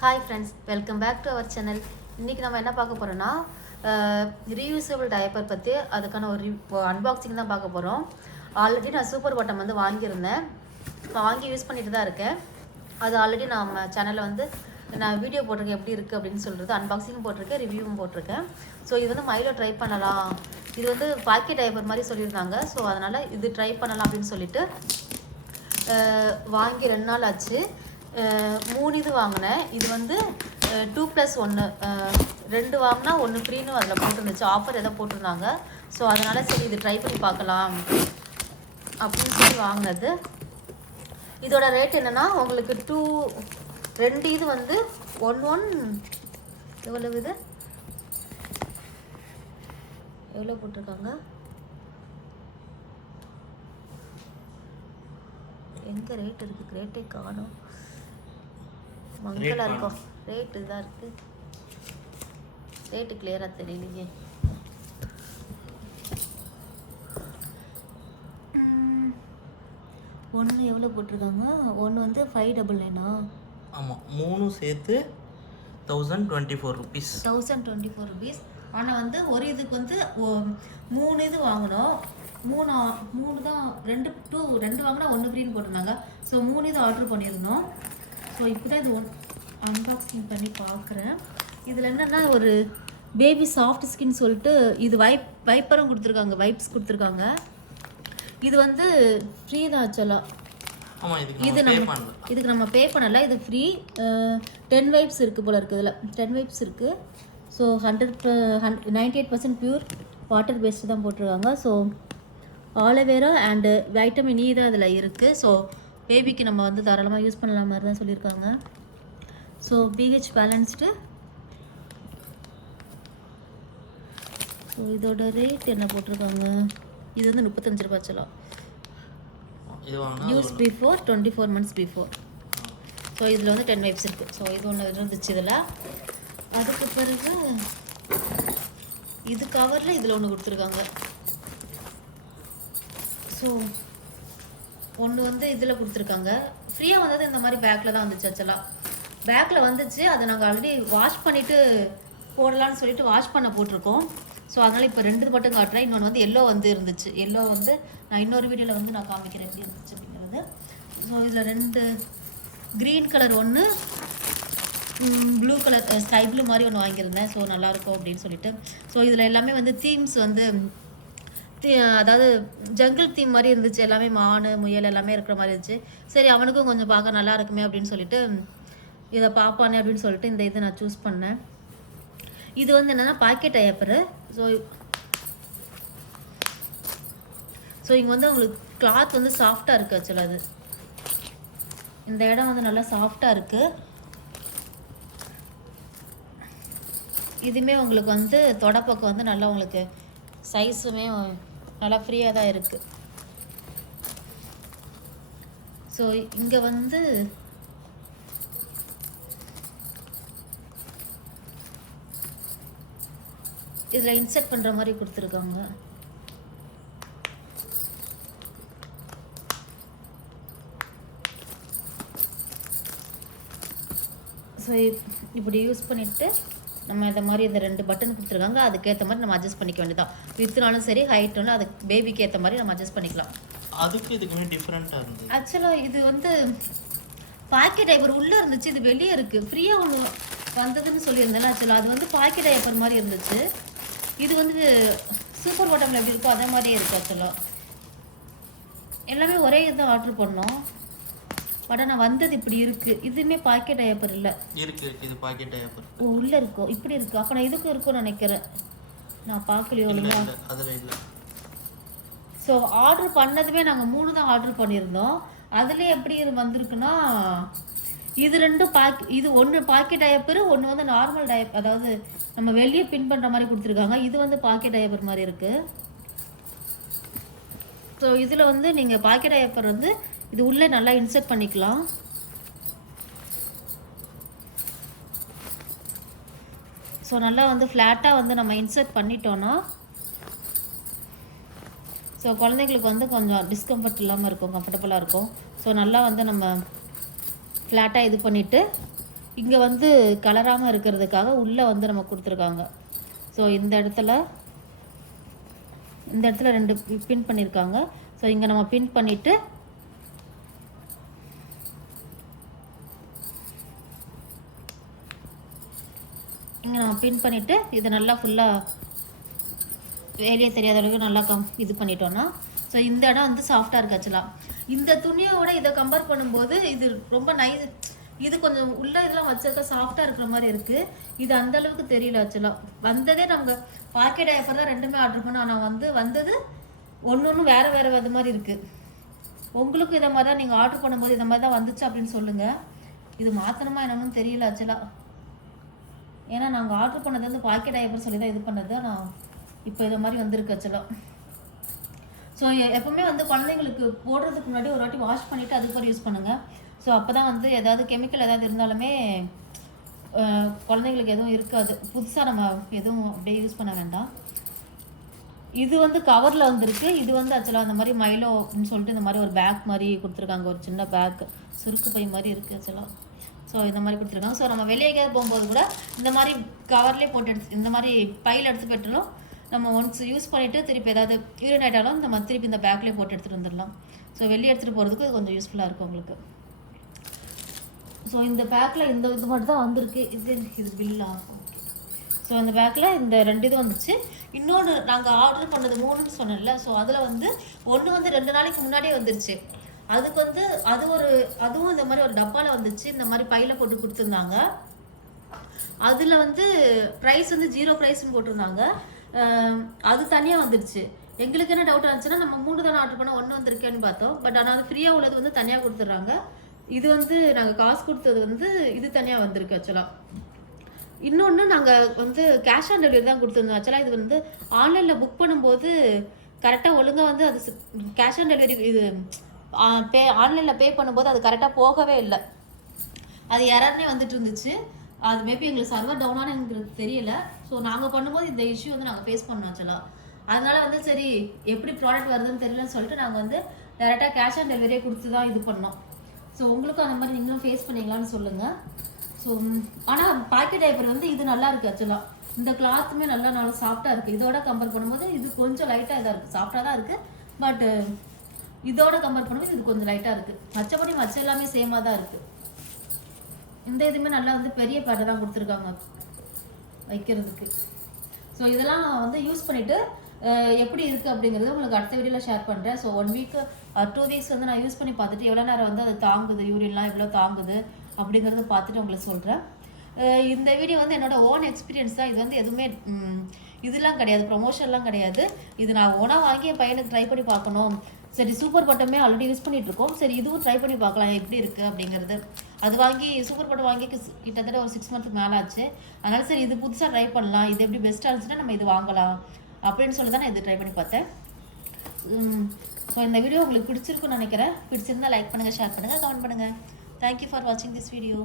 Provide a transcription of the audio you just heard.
Hi friends, welcome back to our channel. இன்றைக்கி நம்ம என்ன பார்க்க போகிறோன்னா ரீயூசபிள் டயப்பர் பற்றி அதுக்கான ஒரு அன்பாக்சிங் தான் பார்க்க போகிறோம். ஆல்ரெடி நான் சூப்பர் பாட்டம் வந்து வாங்கியிருந்தேன், வாங்கி யூஸ் பண்ணிட்டு தான் இருக்கேன். அது ஆல்ரெடி நம்ம சேனலில் வந்து நான் வீடியோ போட்டிருக்கேன், எப்படி இருக்குது அப்படின்னு சொல்கிறது. அன்பாக்சிங்கும் போட்டிருக்கேன், ரிவ்யூவும் போட்டிருக்கேன். ஸோ இது வந்து மைலோ ட்ரை பண்ணலாம், இது வந்து பாக்கெட் டயப்பர் மாதிரி சொல்லியிருந்தாங்க. ஸோ அதனால் இது ட்ரை பண்ணலாம் அப்படின்னு சொல்லிட்டு வாங்கி 2 நாள் ஆச்சு. 3 இது வாங்கினேன். இது வந்து 2+1, 2 வாங்கினா 1 ஃப்ரீன்னு அதில் போட்டுருந்துச்சு, ஆஃபர் எதாவது போட்டிருந்தாங்க. ஸோ அதனால் சரி இது ட்ரை பண்ணி பார்க்கலாம் அப்படின்னு சொல்லி வாங்கினது. இதோட ரேட் என்னென்னா உங்களுக்கு 2 இது வந்து 1 எவ்வளவு, இது எவ்வளோ போட்டிருக்காங்க, எங்கே ரேட் இருக்குது, ரேட்டே காணும், மங்களாக இருக்கும். ரேட்டு இதாக இருக்குது, ரேட்டு கிளியராக தெரியலையே. ஒன்று எவ்வளோ போட்டிருக்காங்க, ஒன்று வந்து 599. ஆமாம், 3 சேர்த்து 1024 ருபீஸ். 1024 ருபீஸ். ஆனால் வந்து ஒரு இதுக்கு வந்து 3 இது வாங்கினோம். 3 தான், 2 வாங்கினா 1 ஃப்ரீன்னு போட்டிருந்தாங்க. ஸோ 3 இது ஆர்டர் பண்ணியிருந்தோம். ஸோ இப்போ தான் இது அன்பாக்சிங் பண்ணி பார்க்குறேன். இதில் என்னென்னா ஒரு பேபி சாஃப்ட் ஸ்கின் சொல்லிட்டு இது வைப்பரும் கொடுத்துருக்காங்க, வைப்ஸ் கொடுத்துருக்காங்க. இது வந்து ஃப்ரீ தான் ஆக்சுவலாக. இதுக்கு நம்ம பே பண்ணலை, இது ஃப்ரீ. 10 வைப்ஸ் இருக்குது போல இருக்குது, இதில் 10 வைப்ஸ் இருக்குது. ஸோ 98% பியூர் வாட்டர் பேஸ்டு தான் போட்டிருக்காங்க. So aloe vera and vitamin E தான் அதில் இருக்குது. ஸோ பேபிக்கு நம்ம வந்து தாராளமாக யூஸ் பண்ணலாம் மாதிரி தான் சொல்லியிருக்காங்க. So pH balanced. ஸோ இதோட ரேட் என்ன போட்டிருக்காங்க, இது வந்து 35 ரூபா சொல்லலாம். Use before 24 months before. So இதில் வந்து 10 வைப்ஸ் இருக்குது. ஸோ இது ஒன்று இருந்துச்சு இதில். அதுக்கு பிறகு இது கவரில் இதில் ஒன்று கொடுத்துருக்காங்க. ஸோ ஒன்று வந்து இதில் கொடுத்துருக்காங்க, ஃப்ரீயாக வந்தது இந்த மாதிரி பேக்கில் தான் வந்துச்சு. ஆக்சுவலாக பேக்கில் வந்துச்சு, அதை நாங்கள் ஆல்ரெடி வாஷ் பண்ணிவிட்டு போடலான்னு சொல்லிட்டு வாஷ் பண்ண போட்டிருக்கோம். ஸோ அதனால் இப்போ 2 மட்டும் காட்டுறேன். இன்னொன்று வந்து எல்லோ வந்து இருந்துச்சு. எல்லோ வந்து நான் இன்னொரு வீடியோவில் வந்து நான் காமிக்கிறேன் எப்படி இருந்துச்சு அப்படிங்கிறது. ஸோ இதில் 2 க்ரீன் கலர் ஒன்று, ப்ளூ கலர் ஸ்கை ப்ளூ மாதிரி ஒன்று வாங்கியிருந்தேன். ஸோ நல்லாயிருக்கும் அப்படின்னு சொல்லிட்டு. ஸோ இதில் எல்லாமே வந்து தீம்ஸ் வந்து அதாவது ஜங்கிள் தீம் மாதிரி இருந்துச்சு. எல்லாமே மான், முயல் எல்லாமே இருக்கிற மாதிரி இருந்துச்சு. சரி அவனுக்கும் கொஞ்சம் பார்க்க நல்லா இருக்குமே அப்படின்னு சொல்லிட்டு இதை பார்ப்பானே அப்படின்னு சொல்லிட்டு இந்த இதை நான் சூஸ் பண்ணேன். இது வந்து என்னென்னா பாக்கெட் டயப்பரு. ஸோ இங்கே வந்து உங்களுக்கு கிளாத் வந்து சாஃப்டாக இருக்குது. ஆக்சுவலாக அது இந்த இடம் வந்து நல்லா சாஃப்டாக இருக்குது. இதுவுமே உங்களுக்கு வந்து தொடப்பக்கம் வந்து நல்லா உங்களுக்கு சைஸுமே நல்லா ஃப்ரீயாக தான் இருக்குது. ஸோ இங்கே வந்து இதில் இன்சர்ட் பண்ணுற மாதிரி கொடுத்துருக்காங்க. ஸோ இப்படி யூஸ் பண்ணிவிட்டு நம்ம இந்த மாதிரி இந்த 2 பட்டன் கொடுத்துருக்காங்க, அதுக்கேற்ற மாதிரி நம்ம அட்ஜஸ்ட் பண்ணிக்க வேண்டியதான். வித்துனாலும் சரி, ஹைட்னாலும் அதுக்கு பேபிக்கு ஏற்ற மாதிரி நம்ம அட்ஜஸ்ட் பண்ணிக்கலாம். அதுக்கு இதுக்குமே டிஃப்ரெண்ட்டாக இருந்துச்சு. ஆக்சுவலாக இது வந்து பாக்கெட் டயப்பர் உள்ளே இருந்துச்சு, இது வெளியே இருக்குது. ஃப்ரீயாக ஒன்று வந்ததுன்னு சொல்லியிருந்தேன். ஆக்சுவலாக அது வந்து பாக்கெட் டயப்பர் மாதிரி இருந்துச்சு. இது வந்து சூப்பர் பாட்டமில் எப்படி இருக்கோ அதே மாதிரியே இருக்குது. ஆக்சுவலாக எல்லாமே ஒரே இதுதான் ஆர்டர் பண்ணோம். பட் ஆனால் வந்தது இப்படி இருக்குது. இதுவுமே பாக்கெட் டயப்பர் இல்லை, இருக்குது. இது பாக்கெட் டயப்பர். ஓ உள்ளே இருக்கும், இப்படி இருக்குது. அப்போ நான் இதுக்கும் இருக்கும்னு நினைக்கிறேன், நான் பார்க்கலையோ இல்லையா. அதில் இல்லை. ஸோ ஆர்டர் பண்ணதுமே நாங்கள் 3 தான் ஆர்டர் பண்ணியிருந்தோம். அதுலேயே எப்படி வந்திருக்குன்னா இது 2 இது ஒன்று பாக்கெட் டயப்பர், ஒன்று வந்து நார்மல் டயப்பர், அதாவது நம்ம வெளியே பின் பண்ணுற மாதிரி கொடுத்துருக்காங்க. இது வந்து பாக்கெட் டயப்பர் மாதிரி இருக்குது. ஸோ இதில் வந்து நீங்கள் பாக்கெட் டயப்பர் வந்து இது உள்ளே நல்லா இன்சர்ட் பண்ணிக்கலாம். ஸோ நல்லா வந்து ஃப்ளாட்டாக வந்து நம்ம இன்சர்ட் பண்ணிட்டோன்னா ஸோ குழந்தைங்களுக்கு வந்து கொஞ்சம் டிஸ்கம்ஃபர்ட் இல்லாமல் இருக்கும், கம்ஃபர்டபுளாக இருக்கும். ஸோ நல்லா வந்து நம்ம ஃப்ளாட்டாக இது பண்ணிவிட்டு இங்கே வந்து கலராமல் இருக்கிறதுக்காக உள்ளே வந்து நம்ம கொடுத்துருக்காங்க. ஸோ இந்த இடத்துல 2 பின் பண்ணியிருக்காங்க. ஸோ இங்கே நம்ம பின் பண்ணிவிட்டு இங்கே நம்ம பின் பண்ணிவிட்டு இதை நல்லா ஃபுல்லாக வெளியே தெரியாத அளவுக்கு நல்லா இது பண்ணிட்டோன்னா, ஸோ இந்த இடம் வந்து சாஃப்டாக இருக்குது. ஆக்சுவலாக இந்த துணியோட இதை கம்பேர் பண்ணும்போது இது ரொம்ப நைஸ். இது கொஞ்சம் உள்ள இதெல்லாம் வச்சிருக்க சாஃப்டாக இருக்கிற மாதிரி இருக்குது. இது அந்தளவுக்கு தெரியல. ஆக்சுவலாக வந்ததே நாங்கள் பாக்கெட் டயப்பர் தான் 2மே ஆர்டர் பண்ணோம். ஆனால் வந்தது ஒன்று வேறு இது மாதிரி இருக்குது. உங்களுக்கும் இதை மாதிரி தான் நீங்கள் ஆர்டர் பண்ணும்போது இதை மாதிரி தான் வந்துச்சு அப்படின்னு சொல்லுங்கள். இது மாற்றணுமா என்னன்னு தெரியல ஆக்சுவலாக. ஏன்னா நாங்கள் ஆர்டர் பண்ணது வந்து பாக்கெட் டயப்பர் சொல்லி தான் இது பண்ணது. நான் இப்போ இதை மாதிரி வந்திருக்கு ஆக்சுவலாக. ஸோ எப்போவுமே வந்து குழந்தைங்களுக்கு போடுறதுக்கு முன்னாடி ஒரு வாட்டி வாஷ் பண்ணிவிட்டு அதுக்கப்புறம் யூஸ் பண்ணுங்கள். ஸோ அப்போ தான் வந்து ஏதாவது கெமிக்கல் ஏதாவது இருந்தாலுமே குழந்தைங்களுக்கு எதுவும் இருக்காது. புதுசாக நம்ம எதுவும் அப்படியே யூஸ் பண்ண வேண்டாம். இது வந்து கவரில் வந்துருக்கு. இது வந்து ஆக்சுவலாக அந்த மாதிரி மைலோ அப்படின்னு சொல்லிட்டு இந்த மாதிரி ஒரு பேக் மாதிரி கொடுத்துருக்காங்க. ஒரு சின்ன பேக் சுருக்கு பை மாதிரி இருக்குது ஆக்சுவலாக. ஸோ இந்த மாதிரி கொடுத்துருக்காங்க. ஸோ நம்ம வெளியே எங்கேயாவது போகும்போது கூட இந்த மாதிரி கவர்லேயே போட்டு இந்த மாதிரி பையில் எடுத்து போய்ட்டாலும் நம்ம ஒன்ஸ் யூஸ் பண்ணிவிட்டு திருப்பி ஏதாவது யூரின் ஆகிட்டாலும் நம்ம திருப்பி இந்த பேக்லேயே போட்டு எடுத்துகிட்டு வந்துடலாம். ஸோ வெளியே எடுத்துகிட்டு போகிறதுக்கு இது கொஞ்சம் யூஸ்ஃபுல்லாக இருக்கும் உங்களுக்கு. ஸோ இந்த பேக்கில் இந்த இது மட்டும் தான் வந்திருக்கு. இது பில்லா. ஸோ இந்த பேக்கில் இந்த 2 இது வந்துச்சு. இன்னொன்று நாங்கள் ஆர்டர் பண்ணது 3ன்னு சொன்னேன்ல. ஸோ அதில் வந்து ஒன்று வந்து 2 நாளைக்கு முன்னாடியே வந்துருச்சு. அதுக்கு வந்து அதுவும் இந்த மாதிரி ஒரு டப்பாவில் வந்துச்சு. இந்த மாதிரி பையில் போட்டு கொடுத்துருந்தாங்க. அதில் வந்து ப்ரைஸ் வந்து 0 ப்ரைஸ்ன்னு போட்டிருந்தாங்க. அது தனியாக வந்துடுச்சு. எங்களுக்கு என்ன டவுட் இருந்துச்சுன்னா நம்ம 3 தானே ஆர்டர் பண்ணோம், 1 வந்திருக்கேன்னு பார்த்தோம். பட் ஆனால் அது ஃப்ரீயாக உள்ளது வந்து தனியாக கொடுத்துட்றாங்க. இது வந்து நாங்கள் காசு கொடுத்தது வந்து இது தனியாக வந்திருக்கு ஆக்சுவலாக. இன்னொன்று நாங்கள் வந்து கேஷ் ஆன் டெலிவரி தான் கொடுத்துருந்தோம். ஆக்சுவலாக இது வந்து ஆன்லைனில் புக் பண்ணும்போது கரெக்டாக ஒழுங்காக வந்து அது கேஷ் ஆன் டெலிவரி இது ஆன்லைனில் பே பண்ணும்போது அது கரெக்டாக போகவே இல்லை. அது எரர்னே வந்துட்டு இருந்துச்சு. அது மேபி எங்களுக்கு சர்வர் டவுனானு எங்களுக்கு தெரியல. ஸோ நாங்கள் பண்ணும்போது இந்த இஷ்யூ வந்து நாங்கள் ஃபேஸ் பண்ணோம் ஆக்சுவலாக. அதனால வந்து சரி எப்படி ப்ராடக்ட் வருதுன்னு தெரியலன்னு சொல்லிட்டு நாங்கள் வந்து டேரெக்டாக கேஷ் ஆன் டெலிவரியே கொடுத்து தான் இது பண்ணோம். ஸோ உங்களுக்கும் அந்த மாதிரி நீங்களும் ஃபேஸ் பண்ணிங்களான்னு சொல்லுங்கள். ஸோ ஆனால் பாக்கெட் டைப்பர் வந்து இது நல்லா இருக்குது ஆக்சுவலாக. இந்த கிளாத்துமே நல்லா சாஃப்டாக இருக்குது. இதோட கம்பேர் பண்ணும்போது இது கொஞ்சம் லைட்டாக இதாக இருக்குது. சாஃப்டாக தான் இருக்குது. பட் இதோட கம்பேர் பண்ணும்போது இது கொஞ்சம் லைட்டாக இருக்குது. மற்றபடி மற்ற எல்லாமே சேமாக தான் இருக்குது. இந்த இதுவுமே நல்லா வந்து பெரிய பேட்டை தான் கொடுத்துருக்காங்க வைக்கிறதுக்கு. ஸோ இதெல்லாம் வந்து யூஸ் பண்ணிவிட்டு எப்படி இருக்குது அப்படிங்கிறது உங்களுக்கு அடுத்த வீடியோவில் ஷேர் பண்ணுறேன். ஸோ 1 வீக் 2 வீக்ஸ் வந்து நான் யூஸ் பண்ணி பார்த்துட்டு எவ்வளோ நேரம் வந்து அது தாங்குது, யூரின்லாம் எவ்வளோ தாங்குது அப்படிங்கிறது பார்த்துட்டு உங்களுக்கு சொல்கிறேன். இந்த வீடியோ வந்து என்னோட ஓன் எக்ஸ்பீரியன்ஸ் தான். இது வந்து எதுவுமே இதெல்லாம் கிடையாது, ப்ரொமோஷன்லாம் கிடையாது. இது நான் ஓனாக வாங்கி என் பையனுக்கு ட்ரை பண்ணி பார்க்கணும். சரி சூப்பர் பட்டமே ஆல்ரெடி யூஸ் பண்ணிட்டு இருக்கோம். சரி இதுவும் ட்ரை பண்ணி பார்க்கலாம் எப்படி இருக்குது அப்படிங்கிறது. அது வாங்கி சூப்பர் பட்டம் வாங்கி கிட்டத்தட்ட ஒரு 6 மந்த்துக்கு மேலே ஆச்சு. அதனால சரி இது புதுசாக ட்ரை பண்ணலாம், இது எப்படி பெஸ்ட்டாக இருந்துச்சுன்னா நம்ம இது வாங்கலாம் அப்படின்னு சொல்லி தான் நான் இது ட்ரை பண்ணி பார்த்தேன். ஸோ இந்த வீடியோ உங்களுக்கு பிடிச்சிருக்குன்னு நினைக்கிறேன். பிடிச்சிருந்தா லைக் பண்ணுங்கள், ஷேர் பண்ணுங்கள், கமெண்ட் பண்ணுங்கள். தேங்க்யூ ஃபார் வாட்சிங் திஸ் வீடியோ.